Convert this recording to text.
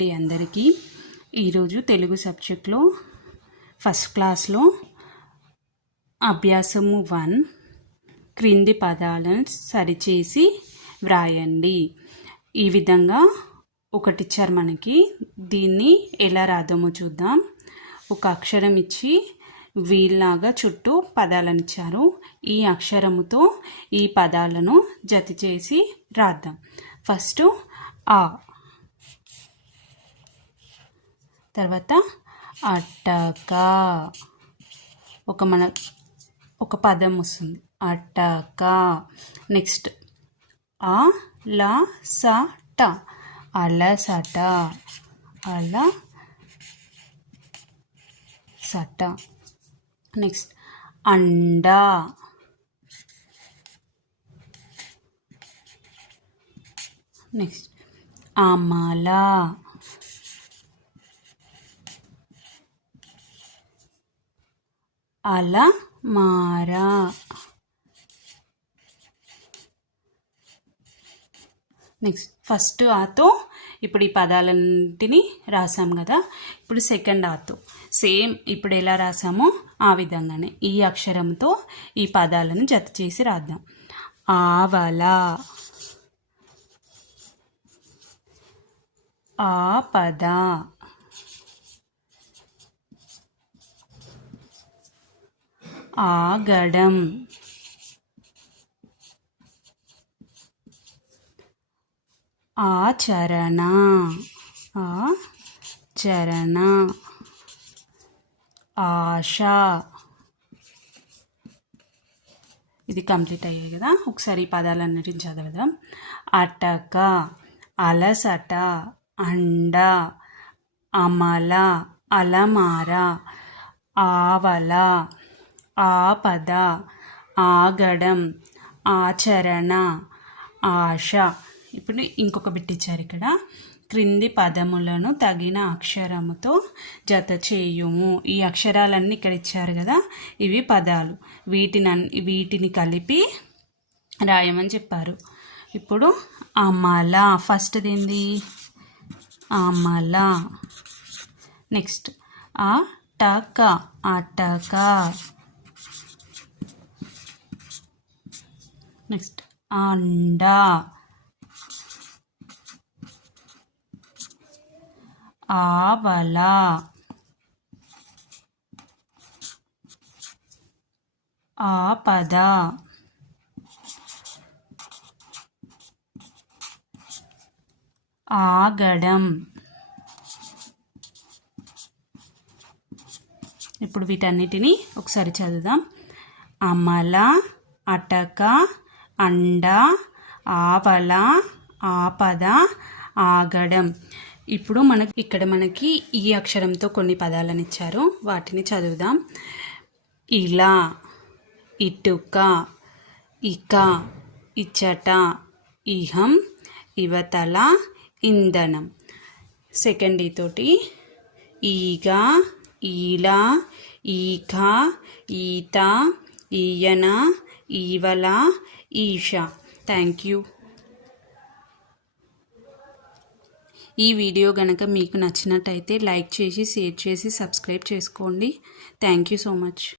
అండి అందరికీ. ఈరోజు తెలుగు సబ్జెక్ట్లో ఫస్ట్ క్లాస్లో అభ్యాసము 1 క్రింది పదాలను సరిచేసి వ్రాయండి. ఈ విధంగా ఒకటి ఇచ్చారు మనకి. దీన్ని ఎలా రాద్దామో చూద్దాం. ఒక అక్షరం ఇచ్చి వీల్లాగా చుట్టూ పదాలను ఇచ్చారు. ఈ అక్షరముతో ఈ పదాలను జత చేసి రాద్దాం. ఫస్ట్ ఆ, తర్వాత అట్టక, ఒక పదం వస్తుంది అట్టక. నెక్స్ట్ అలసట, అలసట, అలసట. నెక్స్ట్ అండ, నెక్స్ట్ అమల, అలమార, నెక్స్ట్ ఫస్ట్ ఆతో ఇప్పుడు ఈ పదాలన్నింటినీ రాసాం కదా. ఇప్పుడు సెకండ్ ఆతో సేమ్ ఇప్పుడు ఎలా రాసామో ఆ విధంగానే ఈ అక్షరంతో ఈ పదాలను జత చేసి రాద్దాం. ఆవల, ఆపద, ఆగడం, ఆచరణ, ఆచరణ, ఆశ. ఇది కంప్లీట్ అయ్యాయి కదా. ఒకసారి ఈ పదాలన్నిటిని చదువుదాం. అటక, అలసట, అండ, అమల, అలమార, ఆవల, ఆపద, ఆగడం, ఆచరణ, ఆశ. ఇప్పుడు ఇంకొక బిట్ ఇచ్చారు ఇక్కడ. క్రింది పదములను తగిన అక్షరముతో జత చేయుము. ఈ అక్షరాలన్నీ ఇక్కడ ఇచ్చారు కదా, ఇవి పదాలు. వీటిని కలిపి రాయమని చెప్పారు. ఇప్పుడు అమల, ఫస్ట్ది ఏంది అమల. నెక్స్ట్ అటక, అటక. నెక్స్ట్ అండ, ఆవల, ఆపద, ఆగడం. ఇప్పుడు వీటన్నిటిని ఒకసారి చదువుదాం. అమల, అటక, అండ, ఆవల, ఆపద, ఆగడం. ఇప్పుడు మనకి ఈ అక్షరంతో కొన్ని పదాలను ఇచ్చారు, వాటిని చదువుదాం. ఇలా, ఇటుక, ఇక, ఇచ్చట, ఇహం, ఇవతల, ఇంధనం. సెకండ్ తోటి ఈగ, ఈల, ఈక, ఈత, ఈయన, ఈవల, ఈష. Thank you. ఈ వీడియో కనుక మీకు నచ్చినట్టయితే లైక్ చేసి, షేర్ చేసి, సబ్స్క్రైబ్ చేసుకోండి. Thank you so much.